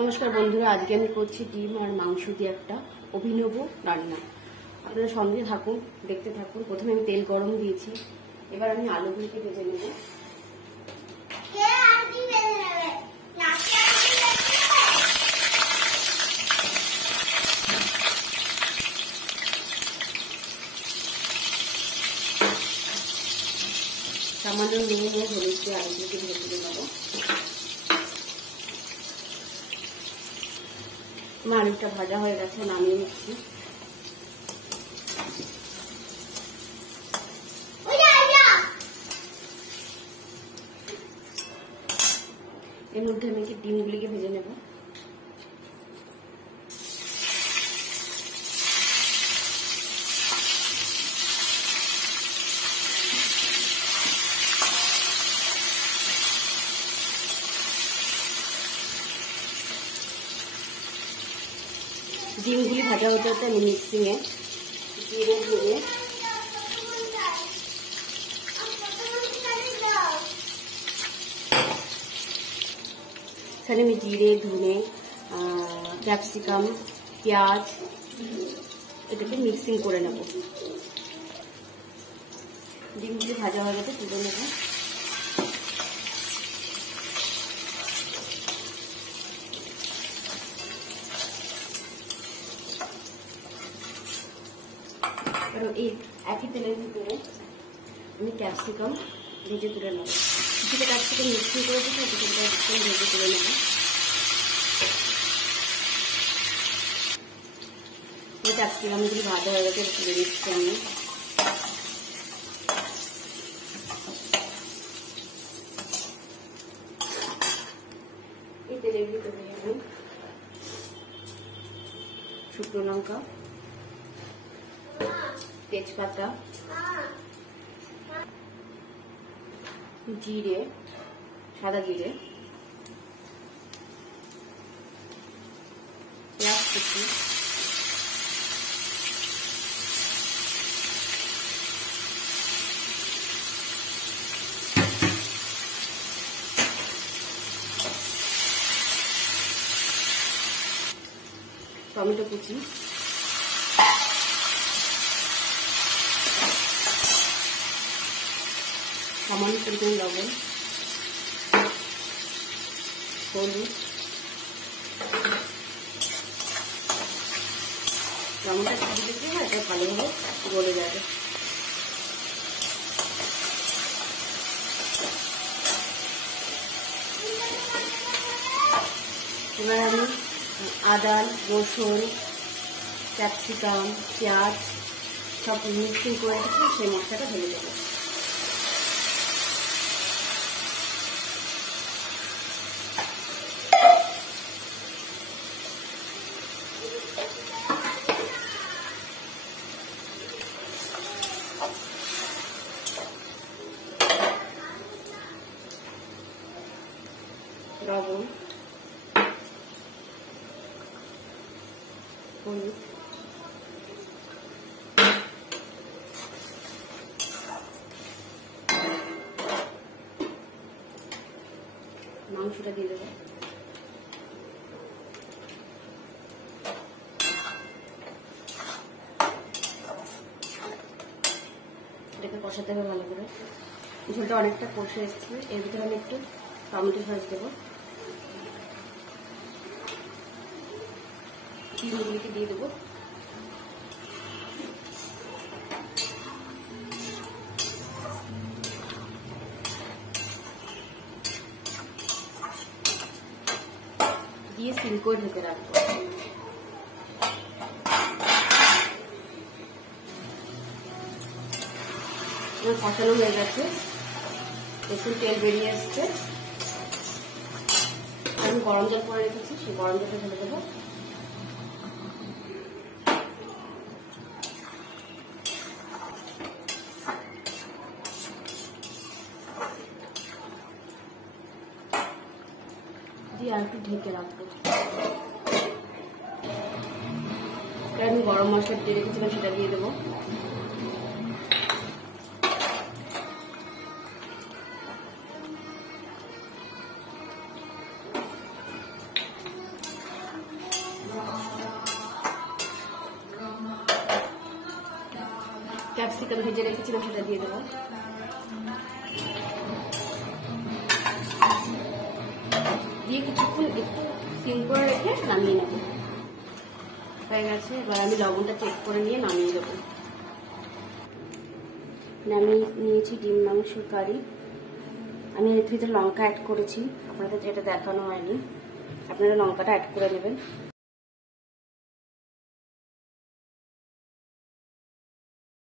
নমস্কার বন্ধুরা, আজকে আমি করছি ডিম আর মাংস দিয়ে একটা অভিনব রান্না। আপনারা সঙ্গে থাকুন, দেখতে থাকুন। প্রথমে আমি তেল গরম দিয়েছি, এবার আমি আলুগুলিকে ভেজে নেব। সামান্য নুন ও হলুদ দিয়ে আলুগুলিকে ভেজে নেব। আমার আলুটা ভাজা হয়ে গেছে, নামিয়ে নিচ্ছি। এর মধ্যে আমি ডিমগুলিকে ভেজে নেব। ডিমগুলি ভাজা হতে হতে আমি মিক্সিংয়ে জিরে ধনে এখানে আমি জিরে ধনে ক্যাপসিকাম পেঁয়াজ এটাকে মিক্সিং করে নেব। ডিমগুলি ভাজা হয়ে গেছে, তুলে নেব। এই একই তেলের ভিতরে আমি ক্যাপসিকাম ভেজে তুলে নেব। কিছুটা ক্যাপসিকাম মিক্সিং করে দিচ্ছি, কিছুটা ক্যাপসিকাম ভেজে তুলে নেব। ক্যাপসিকামগুলি ভাজা হয়ে গেছে, তুলে দিচ্ছি আমি। এই তেলের ভিতরে আমি শুকনো লঙ্কা, তেজপাতা, জিরে, সাদা জিরে, পেঁয়াজ কুচি, টমেটো কুচি, সামান্য পরিমাণ লবণ, হলুদ, লবণটা ছড়িয়ে দিতে হয়, এটা ভালোভাবে গলে যাবে। এবার আমি আদা রসুন ক্যাপসিকাম পেঁয়াজ সব মিক্সিং করে রেখেছি, সেই মশলাটা ঢেলে দেবো। লবণ, হলুদ, মাংসটা দিয়ে দেবো। এটাকে কষাতে হবে ভালো করে। ঝোলটা অনেকটা কষে এসছে, এর ভিতরে আমি একটু টমেটো সস দেবো। ডিমগুলিকে দিয়ে দেবো। দিয়ে সিল করে ঢেকে রাখবো। আমার কষানো হয়ে গেছে, একটু তেল বেরিয়ে আসছে। আমি গরম জল করে রেখেছি, সেই গরম জলটা ঢেলে দেবো। দিয়ে আর একটু ঢেকে রাখবো। আমি গরম মশলা দিয়ে রেখেছিলাম, সেটা দিয়ে দেবো। ক্যাপসিকাম ভেজে রেখেছিলাম সেটা দিয়ে দেবো। দিয়ে কিছুক্ষণ একটু সিম করে রেখে নামিয়ে নেব। হয়ে গেছে, এবার আমি লবণটা চেক করে নিয়ে নামিয়ে দেবো। নামিয়ে নিয়েছি ডিম মাংসের কারি। আমি এর ভিতরে লঙ্কা অ্যাড করেছি, আপনাদের যেটা দেখানো হয়নি, আপনারা লঙ্কাটা অ্যাড করে নেবেন।